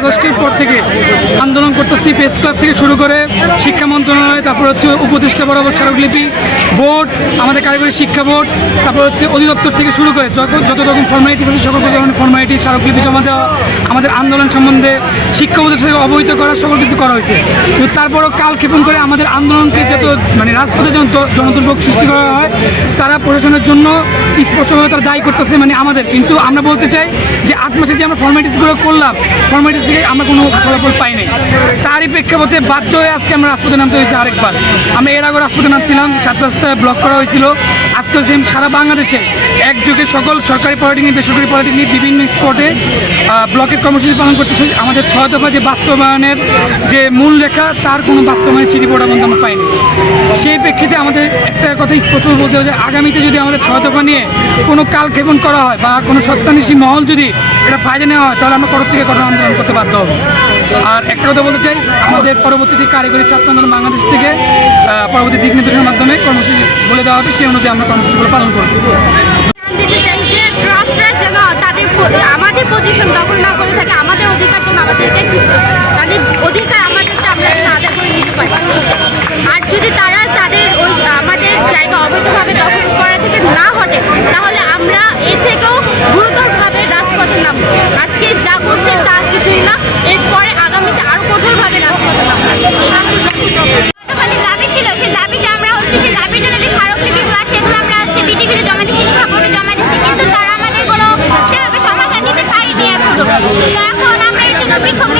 আগস্টের পর থেকে আন্দোলন করতেছি। প্রেস ক্লাব থেকে শুরু করে শিক্ষা মন্ত্রণালয়, তারপর হচ্ছে উপদেষ্টা বরাবর স্মারকলিপি, বোর্ড, আমাদের কারিগরি শিক্ষা বোর্ড, তারপর হচ্ছে অধিদপ্তর থেকে শুরু করে যত রকম ফর্মালিটি আছে সকল ধরনের ফর্মালিটি, স্মারকলিপি জমা দেওয়া, আমাদের আন্দোলন সম্বন্ধে শিক্ষা উপদেষ্টা থেকে অবহিত করা, সকল কিছু করা হয়েছে। কিন্তু তারপরও কালক্ষেপণ করে আমাদের আন্দোলনকে যত রাজপথে যেমন জনদুর্ভোগ সৃষ্টি করা হয়, তারা প্রশাসনের জন্য স্পষ্টভাবে তারা দায়ী করতেছে আমাদের। কিন্তু আমরা বলতে চাই যে 8 মাসে যে আমরা ফর্মালিটিসগুলো করলাম, ফর্মালিটিস থেকে আমরা কোনো ফলাফল পাই নাই। তারই প্রেক্ষাপটে বাধ্য হয়ে আজকে আমরা রাজপথে নামতে হয়েছে আরেকবার। আমরা এর আগে রাজপথে নামছিলাম, 7 রাস্তায় ব্লক করা হয়েছিল। আজকে সেম সারা বাংলাদেশে একযোগে সকল সরকারি পলিটেকনিক, বেসরকারি পলিটেকনিক বিভিন্ন স্পটে ব্লকের কর্মসূচি পালন করতেছে। আমাদের 6 দফা যে বাস্তবায়নের যে মূল রেখা, তার কোনো বাস্তবায়নের চিঠিপটা পর্যন্ত আমরা পাইনি। সেই প্রেক্ষিতে আমাদের একটা কথা স্পষ্ট বলতে হবে যে আগামীতে যদি আমাদের 6 দফা নিয়ে কোনো কালক্ষেপণ করা হয় বা কোনো সত্যান্বেষী মহল যদি এটা ফায়দা নেওয়া হয়, তাহলে আমরা কঠোর থেকে কঠোর আন্দোলন করতে বাধ্য হব। আর একটা কথা বলতে চাই, আমাদের পরবর্তীতে কারিগরি ছাত্র আন্দোলন বাংলাদেশ থেকে পরবর্তী দিক নির্দেশনের মাধ্যমে কর্মসূচি বলে দেওয়া হবে, সেই অনুযায়ী আমরা কর্মসূচিগুলো পালন করব। দিতে চাই যে ক্রাফটরা যেন আমাদের পজিশন দখল না করে থাকে, আমাদের অধিকার যেন আমাদেরকে তাদের অধিকার আমাদেরকে আমরা যেন আদায় করে নিতে পারি। আর যদি তারা তাদের ওই আমাদের জায়গা অবৈধভাবে দখল করা থেকে না হটে, তাহলে আমরা এর থেকেও গুরুতরভাবে রাজপথে নামবো। আজকে যা করছে তা কিছুই না, এরপরে আগামীতে আরো কঠোরভাবে রাজপথে নামবো। দাবি ছিল, সেই দাবিটা আমরা সেই দাবির জন্য যে স্মারকলিপিগুলো আছে সেগুলো আমরা বিটিভিতে জমা দিচ্ছি, শিক্ষা বোর্ডে জমা দিচ্ছি, কিন্তু তারা আমাদের কোনো সেভাবে সমাধান দিতে পারেনি এখনো। তো এখন আমরা এর জন্য বিক্ষোভ